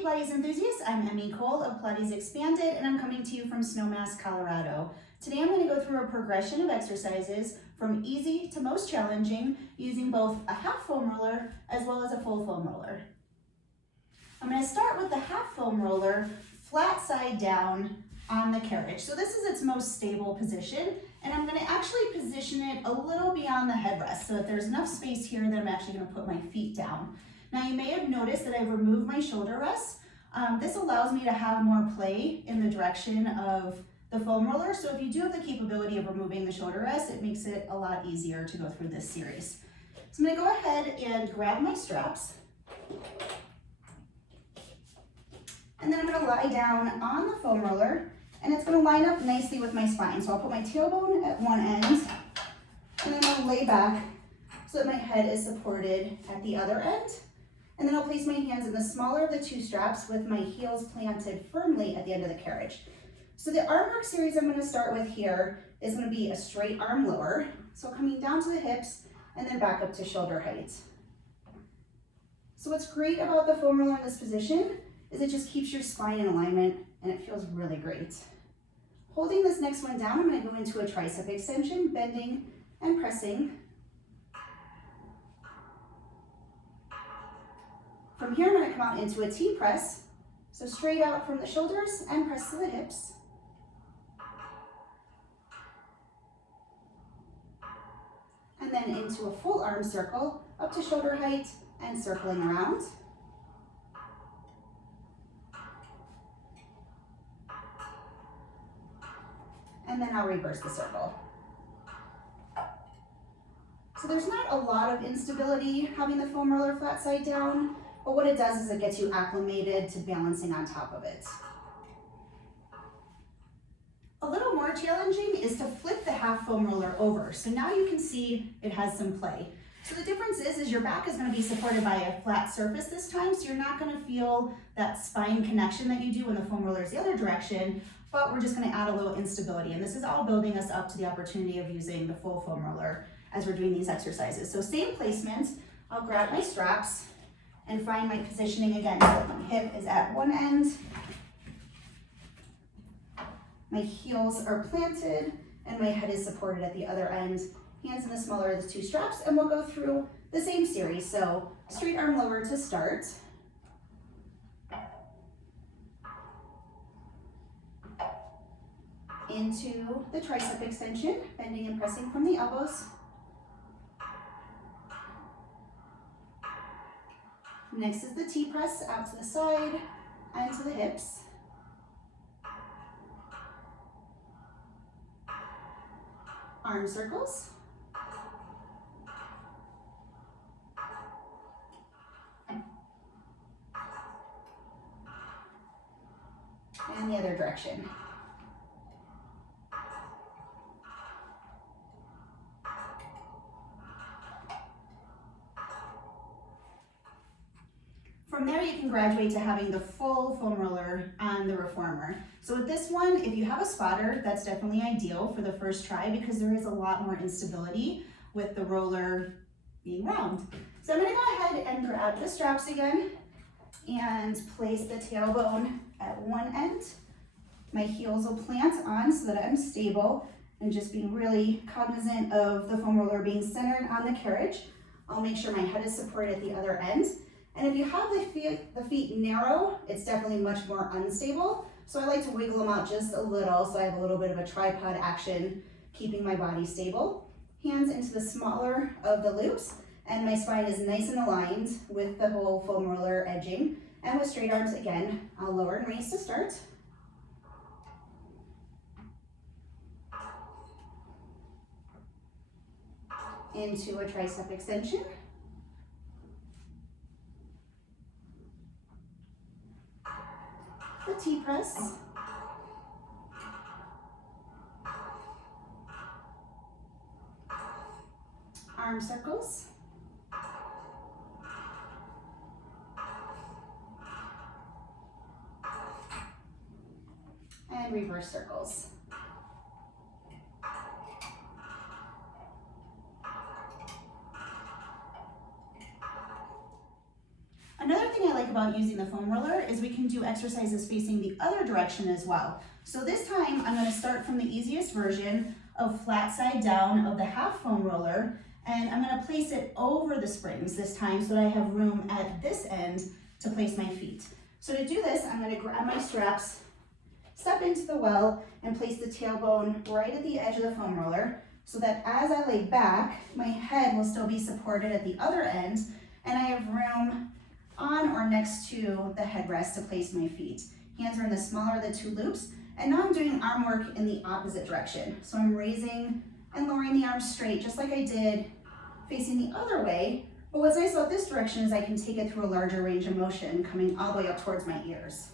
Hey Pilates enthusiasts, I'm Emmy Cole of Pilates Expanded, and I'm coming to you from Snowmass, Colorado. Today I'm going to go through a progression of exercises from easy to most challenging using both a half foam roller as well as a full foam roller. I'm going to start with the half foam roller flat side down on the carriage. So this is its most stable position, and I'm going to actually position it a little beyond the headrest so that there's enough space here that I'm actually going to put my feet down. Now you may have noticed that I've removed my shoulder rests. This allows me to have more play in the direction of the foam roller. So if you do have the capability of removing the shoulder rest, it makes it a lot easier to go through this series. So I'm going to go ahead and grab my straps. And then I'm going to lie down on the foam roller, and it's going to line up nicely with my spine. So I'll put my tailbone at one end, and then I'll lay back so that my head is supported at the other end. And then I'll place my hands in the smaller of the two straps with my heels planted firmly at the end of the carriage. So the arm work series I'm going to start with here is going to be a straight arm lower. So coming down to the hips and then back up to shoulder height. So what's great about the foam roller in this position is it just keeps your spine in alignment and it feels really great. Holding this next one down, I'm going to go into a tricep extension, bending and pressing. From here, I'm going to come out into a T-press, so straight out from the shoulders and press to the hips. And then into a full arm circle, up to shoulder height and circling around. And then I'll reverse the circle. So there's not a lot of instability having the foam roller flat side down, but what it does is it gets you acclimated to balancing on top of it. A little more challenging is to flip the half foam roller over. So now you can see it has some play. So the difference is your back is going to be supported by a flat surface this time, so you're not going to feel that spine connection that you do when the foam roller is the other direction, but we're just going to add a little instability. And this is all building us up to the opportunity of using the full foam roller as we're doing these exercises. So same placement, I'll grab my straps and find my positioning again so that my hip is at one end, my heels are planted, and my head is supported at the other end. Hands in the smaller of the two straps, and we'll go through the same series. So straight arm lower to start. Into the tricep extension, bending and pressing from the elbows. Next is the T-press out to the side and to the hips. Arm circles. And the other direction. From there, you can graduate to having the full foam roller on the reformer. So with this one, if you have a spotter, that's definitely ideal for the first try because there is a lot more instability with the roller being round. So I'm going to go ahead and grab the straps again and place the tailbone at one end. My heels will plant on so that I'm stable and just being really cognizant of the foam roller being centered on the carriage. I'll make sure my head is supported at the other end. And if you have the feet narrow, it's definitely much more unstable. So I like to wiggle them out just a little so I have a little bit of a tripod action, keeping my body stable. Hands into the smaller of the loops, and my spine is nice and aligned with the whole foam roller edging. And with straight arms again, I'll lower and raise to start. Into a tricep extension. The T-press. Arm circles. And reverse circles. about using the foam roller is we can do exercises facing the other direction as well. So this time I'm going to start from the easiest version of flat side down of the half foam roller, and I'm going to place it over the springs this time so that I have room at this end to place my feet. So to do this, I'm going to grab my straps, step into the well, and place the tailbone right at the edge of the foam roller so that as I lay back, my head will still be supported at the other end, and I have room on or next to the headrest to place my feet. Hands are in the smaller of the two loops, and now I'm doing arm work in the opposite direction. So I'm raising and lowering the arms straight, just like I did facing the other way. But what's nice about this direction is I can take it through a larger range of motion, coming all the way up towards my ears.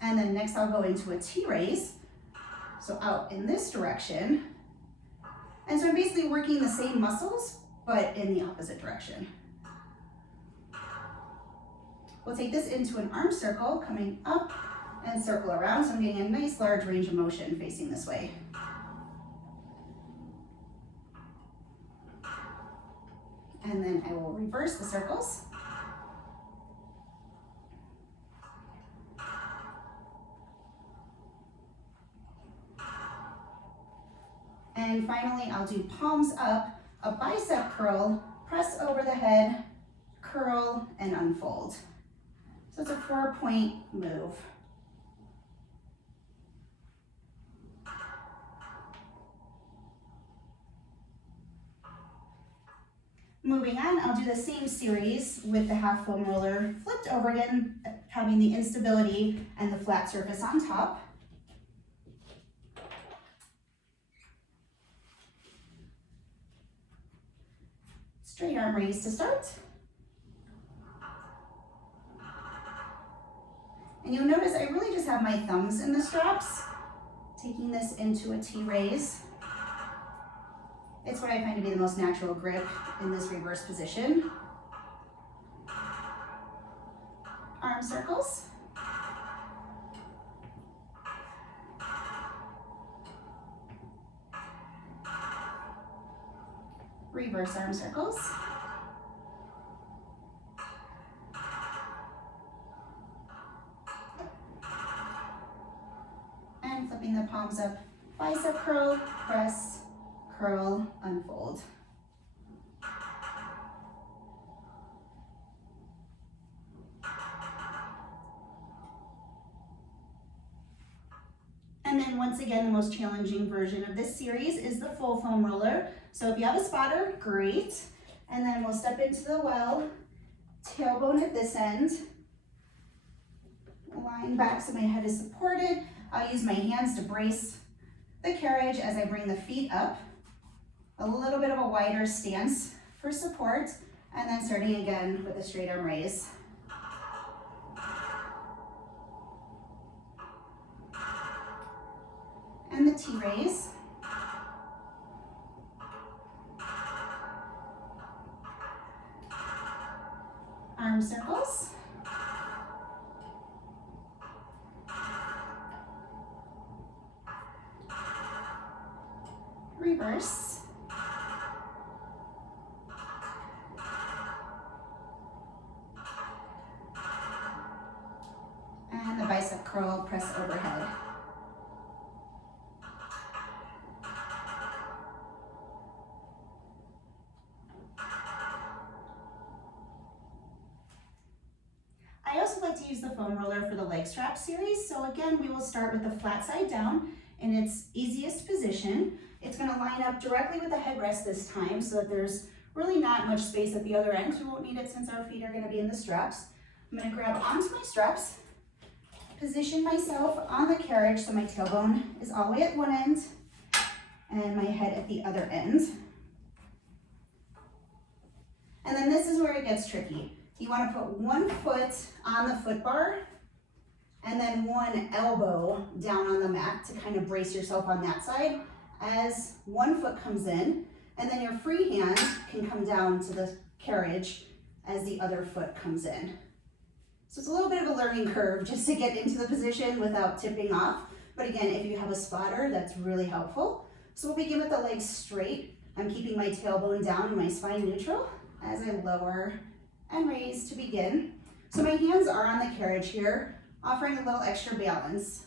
And then next I'll go into a T-raise, so out in this direction. And so I'm basically working the same muscles, but in the opposite direction. We'll take this into an arm circle, coming up and circle around, so I'm getting a nice large range of motion facing this way. And then I will reverse the circles. And finally, I'll do palms up, a bicep curl, press over the head, curl, and unfold. So it's a 4-point move. Moving on, I'll do the same series with the half foam roller flipped over again, having the instability and the flat surface on top. Straight arm raise to start. And you'll notice I really just have my thumbs in the straps, taking this into a T-raise. It's what I find to be the most natural grip in this reverse position. Arm circles. Reverse arm circles. And flipping the palms up, bicep curl, press, curl, unfold. And then once again, the most challenging version of this series is the full foam roller. So if you have a spotter, great. And then we'll step into the well, tailbone at this end, lying back so my head is supported. I'll use my hands to brace the carriage as I bring the feet up. A little bit of a wider stance for support, and then starting again with a straight arm raise. And the T-raise. Arm circles. Reverse. And the bicep curl, press overhead. I also like to use the foam roller for the leg strap series. So again, we will start with the flat side down in its easiest position. It's going to line up directly with the headrest this time so that there's really not much space at the other end. We won't need it since our feet are going to be in the straps. I'm going to grab onto my straps, position myself on the carriage so my tailbone is all the way at one end and my head at the other end. And then this is where it gets tricky. You want to put one foot on the foot bar and then one elbow down on the mat to kind of brace yourself on that side as one foot comes in, and then your free hand can come down to the carriage as the other foot comes in. So it's a little bit of a learning curve just to get into the position without tipping off. But again, if you have a spotter, that's really helpful. So we'll begin with the legs straight. I'm keeping my tailbone down and my spine neutral as I lower and raise to begin. So my hands are on the carriage here, offering a little extra balance.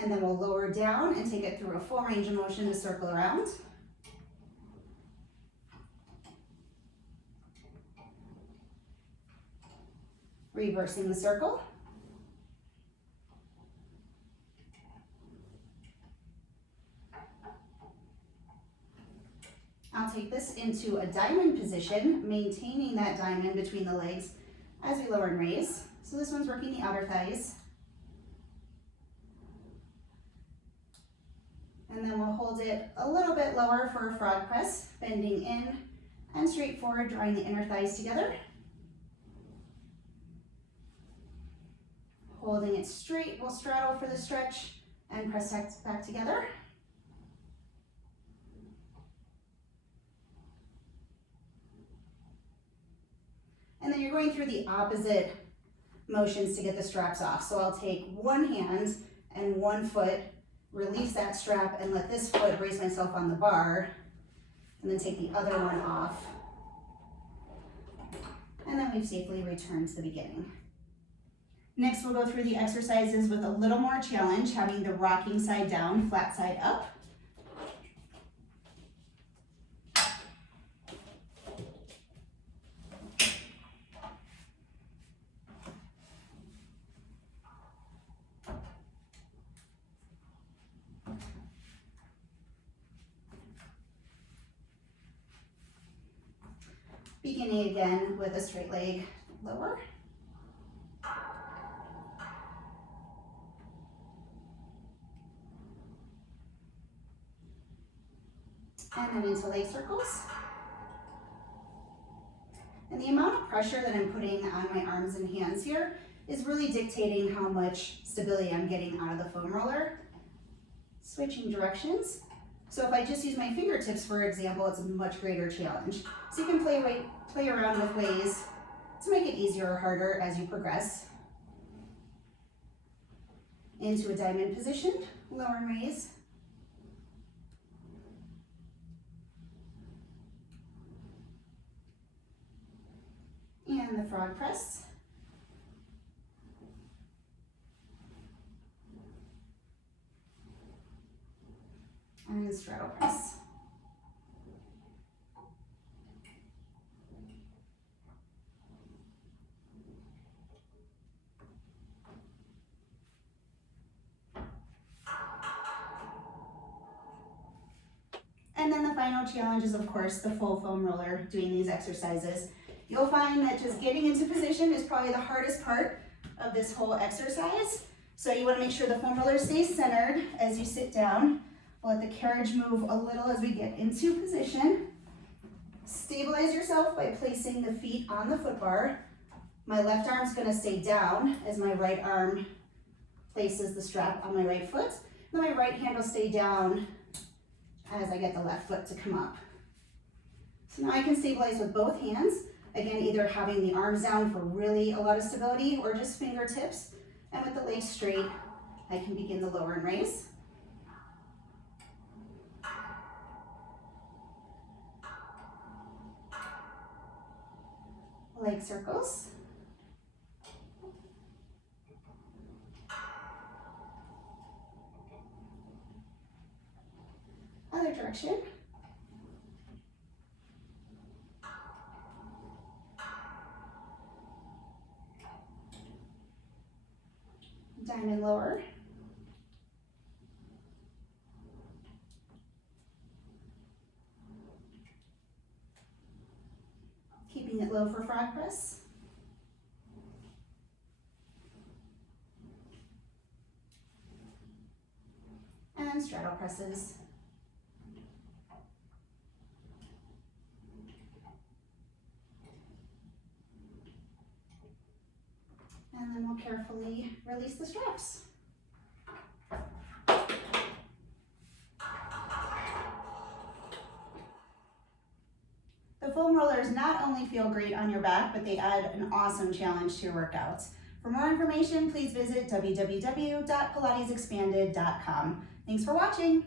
And then we'll lower down and take it through a full range of motion to circle around. Reversing the circle. I'll take this into a diamond position, maintaining that diamond between the legs as we lower and raise. So this one's working the outer thighs. And then we'll hold it a little bit lower for a frog press, bending in and straight forward, drawing the inner thighs together. Holding it straight, we'll straddle for the stretch and press back together. And then you're going through the opposite motions to get the straps off. So I'll take one hand and one foot, release that strap and let this foot brace myself on the bar, and then take the other one off. And then we've safely returned to the beginning. Next, we'll go through the exercises with a little more challenge, having the rocking side down, flat side up. Beginning again with a straight leg lower. And then into leg circles. And the amount of pressure that I'm putting on my arms and hands here is really dictating how much stability I'm getting out of the foam roller. Switching directions. So if I just use my fingertips, for example, it's a much greater challenge. So you can play around with ways to make it easier or harder as you progress. Into a diamond position, lower and raise. And the frog press. And straddle press. And then the final challenge is, of course, the full foam roller, doing these exercises. You'll find that just getting into position is probably the hardest part of this whole exercise. So you want to make sure the foam roller stays centered as you sit down. We'll let the carriage move a little as we get into position. Stabilize yourself by placing the feet on the foot bar. My left arm's going to stay down as my right arm places the strap on my right foot. Then my right hand will stay down as I get the left foot to come up. So now I can stabilize with both hands. Again, either having the arms down for really a lot of stability or just fingertips. And with the legs straight, I can begin the lower and raise. Leg circles. Other direction. Diamond lower. Keeping it low for frog press. And straddle presses. And then we'll carefully release the straps. The foam rollers not only feel great on your back, but they add an awesome challenge to your workouts. For more information, please visit www.pilatesexpanded.com. Thanks for watching.